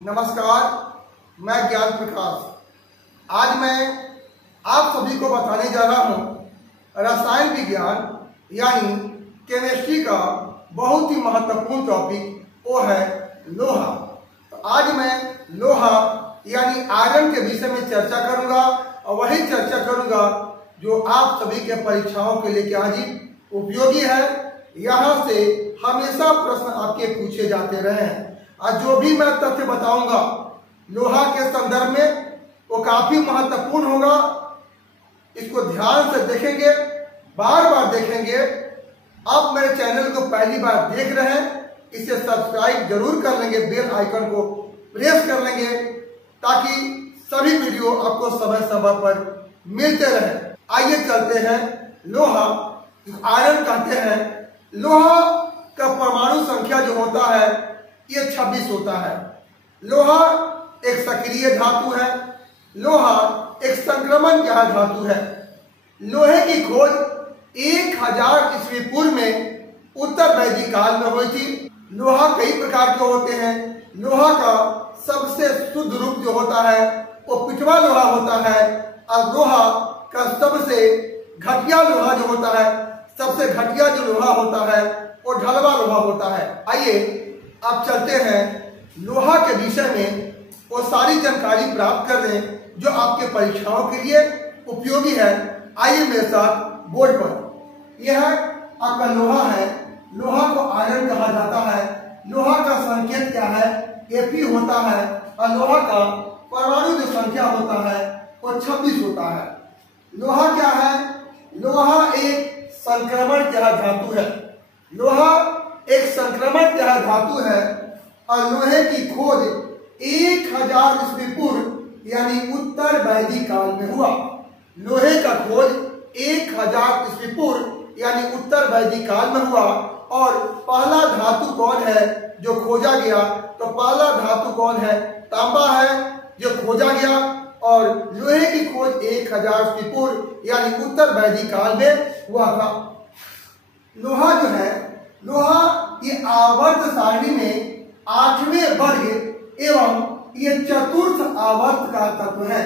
नमस्कार, मैं ज्ञान प्रकाश। आज मैं आप सभी को बताने जा रहा हूँ रसायन विज्ञान यानी केमिस्ट्री का बहुत ही महत्वपूर्ण टॉपिक, वो है लोहा। तो आज मैं लोहा यानी आयरन के विषय में चर्चा करूँगा और वही चर्चा करूँगा जो आप सभी के परीक्षाओं के लिए क्या जी उपयोगी है। यहाँ से हमेशा प्रश्न आपके पूछे जाते रहे हैं और जो भी मैं तथ्य बताऊंगा लोहा के संदर्भ में वो काफी महत्वपूर्ण होगा। इसको ध्यान से देखेंगे, बार बार देखेंगे। आप मेरे चैनल को पहली बार देख रहे हैं, इसे सब्सक्राइब जरूर कर लेंगे, बेल आइकन को प्रेस कर लेंगे ताकि सभी वीडियो आपको समय समय पर मिलते रहे। आइए चलते हैं। लोहा आयरन कहते हैं। लोहा का परमाणु संख्या जो होता है ये 26 होता है। लोहा एक सक्रिय धातु है। लोहा एक संक्रमण क्या धातु है। लोहे की खोज 1000 ईस्वी पूर्व में उत्तर वैदिक काल में हुई थी। लोहा कई प्रकार के होते हैं। लोहा का सबसे शुद्ध रूप जो होता है वो पिटवा लोहा होता है और लोहा का सबसे घटिया लोहा जो होता है, सबसे घटिया जो लोहा होता है वो ढलवा लोहा होता है। आइए अब चलते हैं लोहा के विषय में, वो सारी जानकारी प्राप्त कर लें जो आपके परीक्षाओं के लिए उपयोगी है। आइए मेरे साथ बोर्ड पर। यह आपका लोहा है। लोहा को आयरन कहा जाता है। लोहा का संकेत क्या है? Fe होता है और लोहा का परमाणु जो संख्या होता है वो 26 होता है। लोहा क्या है? लोहा एक संक्रमण क्या धातु है। लोहा एक संक्रमण क्या धातु है और लोहे की खोज 1000 ईस्वी पूर्व यानी उत्तर वैदिक काल में हुआ। लोहे का खोज 1000 ईस्वी पूर्व यानी उत्तर वैदिक काल में हुआ। और पहला धातु कौन है जो खोजा गया? तो पहला धातु कौन है? तांबा है जो खोजा गया। और लोहे की खोज 1000 ईस्वी पूर्व यानी उत्तर वैदिक काल में हुआ था। लोहा जो है, लोहा ये आवर्त सारणी में 8वें वर्ग एवं ये चतुर्थ आवर्त का तत्व है।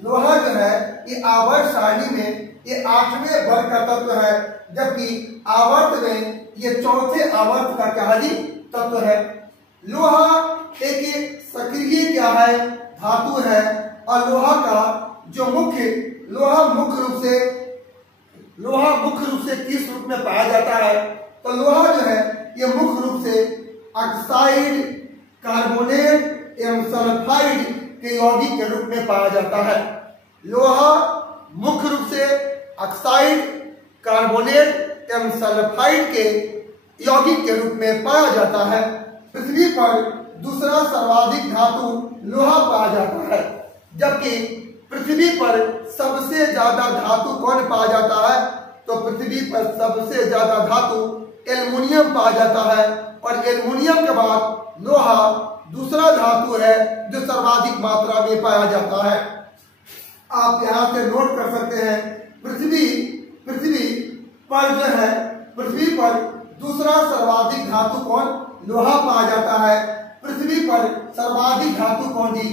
लोहा जो है ये आवर्त सारणी में ये 8वें वर्ग का तत्व है, जबकि आवर्त में ये चौथे आवर्त का क्या है तत्व है। लोहा एक सक्रिय क्या है धातु है। और लोहा का जो लोहा मुख्य रूप से किस रूप में पाया जाता है? तो लोहा जो है ये मुख्य रूप से ऑक्साइड, कार्बोनेट एवं सल्फाइड के यौगिक के रूप में पाया जाता है। लोहा मुख्य रूप से ऑक्साइड, कार्बोनेट एवं सल्फाइड के यौगिक के रूप में पाया जाता है। पृथ्वी पर दूसरा सर्वाधिक धातु लोहा पाया जाता है, जबकि पृथ्वी पर सबसे ज्यादा धातु कौन पाया जाता है? तो पृथ्वी पर सबसे ज्यादा धातु एल्युमिनियम पाया जाता है। और एल्युमिनियम के बाद लोहा दूसरा धातु है जो सर्वाधिक मात्रा में पाया जाता है। आप यहाँ से नोट कर सकते हैं, पृथ्वी पर जो है, पृथ्वी पर दूसरा सर्वाधिक धातु कौन? लोहा पाया जाता है। पृथ्वी पर सर्वाधिक धातु कौन जी?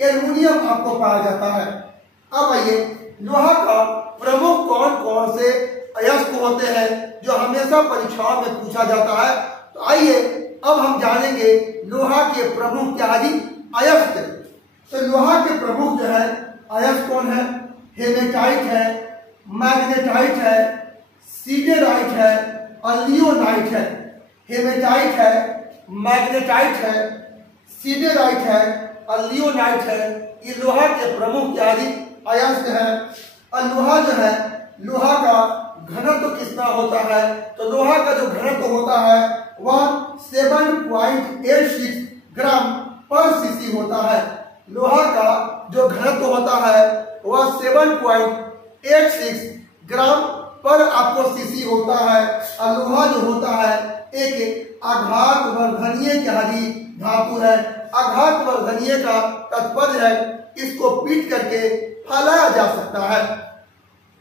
एल्युमिनियम आपको पाया जाता है। अब आइए, लोहा का प्रमुख कौन कौन से अयस्क होते हैं जो हमेशा परीक्षाओं में पूछा जाता है। तो आइए अब हम जानेंगे लोहा के प्रमुख क्या है अयस्क। तो लोहा के प्रमुख जो है अयस्क कौन है? हेमेटाइट है, मैग्नेटाइट है, सीडेराइट है और लियोनाइट है। हेमेटाइट है, मैग्नेटाइट है, सीडेराइट है और लियोनाइट है। ये लोहा के प्रमुख क्या अयस्क है। और लोहा जो है, लोहा का घनत्व कितना होता है? तो लोहा का जो घनत्व होता है वह 7.86 ग्राम पर सीसी होता है। लोहा का जो घनत्व होता है वह 7.86 ग्राम पर आपको सीसी होता है। और लोहा जो होता है एक आघात वर्धनीय क्या धातु है। आघात वर्धनीय का तात्पर्य है इसको पीट करके फैलाया जा सकता है।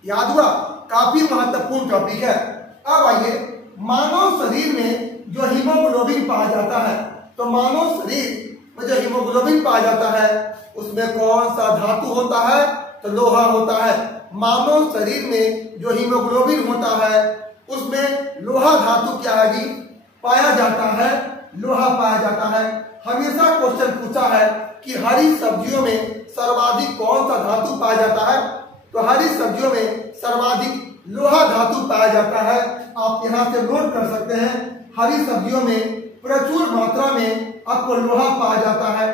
याद हुआ? काफी महत्वपूर्ण टॉपिक है। अब आइए, मानव शरीर में जो हीमोग्लोबिन पाया जाता है, तो मानव शरीर में जो हीमोग्लोबिन पाया जाता है उसमें कौन सा धातु होता है? तो लोहा होता है। मानव शरीर में जो हीमोग्लोबिन होता है उसमें लोहा धातु क्या है जी? पाया जाता है, लोहा पाया जाता है। हमेशा क्वेश्चन पूछा है कि हरी सब्जियों में सर्वाधिक कौन सा धातु पाया जाता है? तो हरी सब्जियों में सर्वाधिक लोहा धातु पाया जाता है। आप यहाँ से नोट कर सकते हैं, हरी सब्जियों में प्रचुर मात्रा में आपको लोहा पाया जाता है।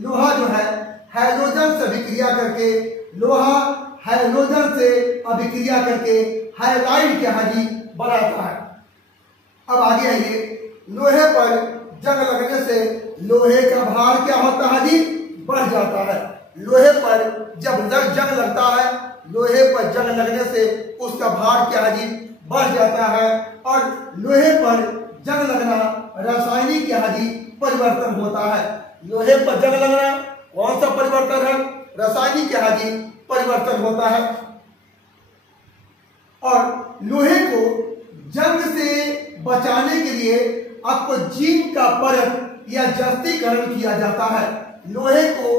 लोहा जो है हाइड्रोजन से अभिक्रिया करके, लोहा हाइड्रोजन से अभिक्रिया करके हाइलाइट क्या है जी? बनाता है। अब आगे आइए, लोहे पर जंग लगने से लोहे का भार क्या होता है जी? बढ़ जाता है। लोहे पर जब जंग लगता है, लोहे पर जंग लगने से उसका भार क्या है जी? बढ़ जाता है। और लोहे पर जंग लगना रासायनिक क्या है जी? परिवर्तन होता है। लोहे पर जंग लगना कौन सा परिवर्तन है? रासायनिक क्या है जी? परिवर्तन होता है। और लोहे को जंग से बचाने के लिए आपको जिंक का परत या जस्तीकरण किया जाता है। लोहे को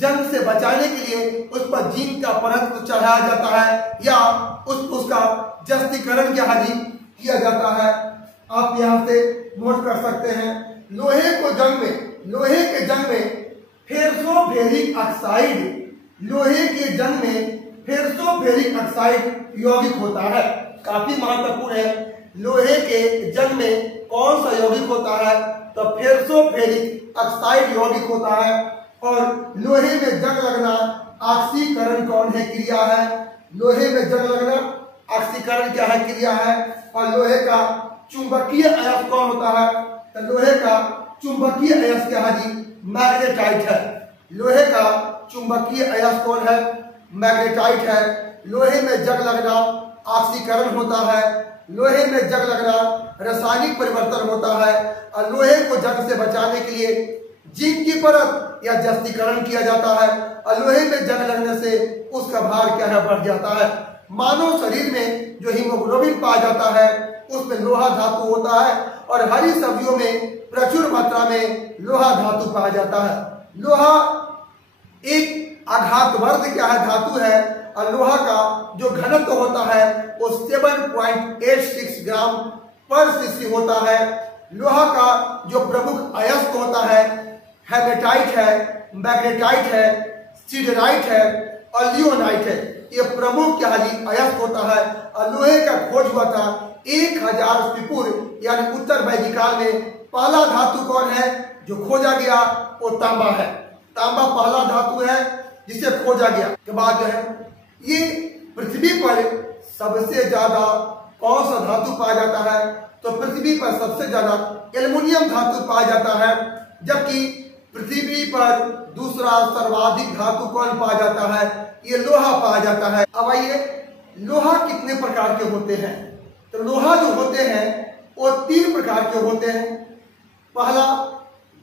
जंग से बचाने के लिए उस पर जिंक का परत चढ़ाया जाता है या उसका जस्तीकरण क्या है जी? किया जाता है। आप यहाँ से नोट कर सकते हैं, लोहे को जंग में, लोहे के जंग में फेरसोफेरिक ऑक्साइड, लोहे के जंग में फेरसोफेरिक ऑक्साइड यौगिक होता है। काफी महत्वपूर्ण है। लोहे के जंग में कौन सा यौगिक होता है? तो फेरसोफेरिक ऑक्साइड यौगिक होता है। और लोहे में जंग लगना ऑक्सीकरण कौन है? क्रिया है। लोहे में जंग लगना ऑक्सीकरण क्या है? क्रिया है। और लोहे का चुंबकीय अयस्क कौन होता है? तो लोहे का चुंबकीय अयस्क क्या है जी? मैग्नेटाइट है। लोहे का चुंबकीय अयस्क कौन है? मैग्नेटाइट है। लोहे में जंग लगना ऑक्सीकरण होता है। लोहे में जंग लगना रासायनिक परिवर्तन होता है। और लोहे को जंग से बचाने के लिए जिंक की परत या जस्तीकरण किया जाता है। और लोहे में जंग लगने से उसका भार क्या है? बढ़ जाता है। मानव शरीर में जो हीमोग्लोबिन पाया जाता है उसमें लोहा धातु होता है। और हरी सब्जियों में प्रचुर मात्रा में लोहा धातु पाया जाता है। लोहा एक आघातवर्ध क्या है? धातु है। और लोहा का जो घनत्व होता है वो 7.86 ग्राम पर सीसी होता है। लोहा का जो प्रमुख अयस्क होता है हेमेटाइट है, मैग्नेटाइट है, सिडराइट है और लियोनाइट है। ये प्रमुख क्या है? अयस्क होता है। और लोहे का खोज हुआ था 1000 ईस्वी पूर्व यानी उत्तर वैदिक काल में। पहला धातु कौन है जो खोजा गया? वो तांबा है। तांबा पहला धातु है जिसे खोजा गया। के बाद जो है ये पृथ्वी पर सबसे ज्यादा कौन सा धातु पाया जाता है? तो पृथ्वी पर सबसे ज्यादा एल्युमिनियम धातु पाया जाता है। जबकि पृथ्वी पर दूसरा सर्वाधिक धातु कौन पाया जाता है? ये लोहा पाया जाता है। अब आइए, लोहा कितने प्रकार के होते हैं? तो लोहा जो होते हैं वो 3 प्रकार के होते हैं। पहला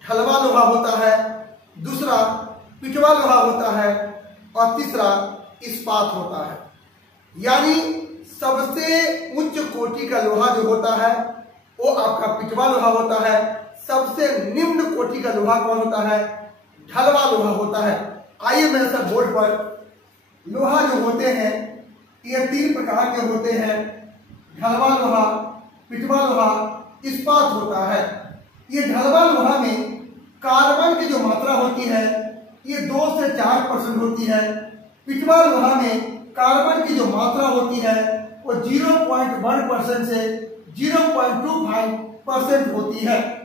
ढलवा लोहा होता है, दूसरा पिटवा लोहा होता है और तीसरा इस्पात होता है। यानी सबसे उच्च कोटि का लोहा जो होता है वो आपका पिटवा लोहा होता है। सबसे निम्न कोटि का लोहा कौन होता है? ढलवा लोहा होता है। आइए मेरे साथ बोर्ड पर, लोहा जो होते हैं ये 3 प्रकार के होते हैं। ढलवा लोहा, पिटवा लोहा, इस्पात होता है। ये ढलवा लोहा में कार्बन की जो मात्रा होती है ये 2 से 4% होती है। पिटवा लोहा में कार्बन की जो मात्रा होती है वो 0.1% से 0.25% होती है।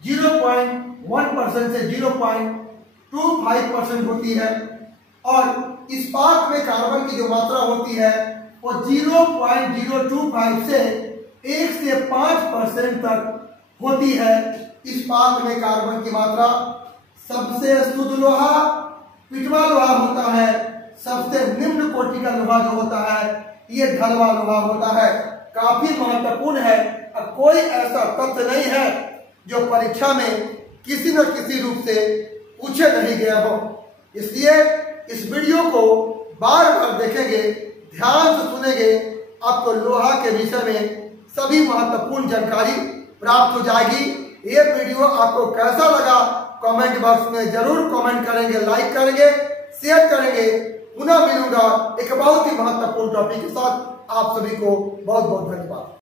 0.1% से 0.25% होती है। और इस्पात में कार्बन की जो मात्रा होती है वो 0.025 से 1 से 5% तक होती है। इस्पात में कार्बन की मात्रा। सबसे शुद्ध लोहा पिटवा लोहा होता है। सबसे निम्न कोटि का लोहा जो होता है ये ढलवा लोहा होता है। काफी महत्वपूर्ण है। अब कोई ऐसा तथ्य नहीं है जो परीक्षा में किसी न किसी रूप से पूछे नहीं गया हो। इसलिए इस वीडियो को बार बार देखेंगे, ध्यान से सुनेंगे, आपको लोहा के विषय में सभी महत्वपूर्ण जानकारी प्राप्त हो जाएगी। ये वीडियो आपको कैसा लगा कमेंट बॉक्स में जरूर कमेंट करेंगे, लाइक करेंगे, शेयर करेंगे। पुनः मिलूंगा एक बहुत ही महत्वपूर्ण टॉपिक के साथ। आप सभी को बहुत बहुत धन्यवाद।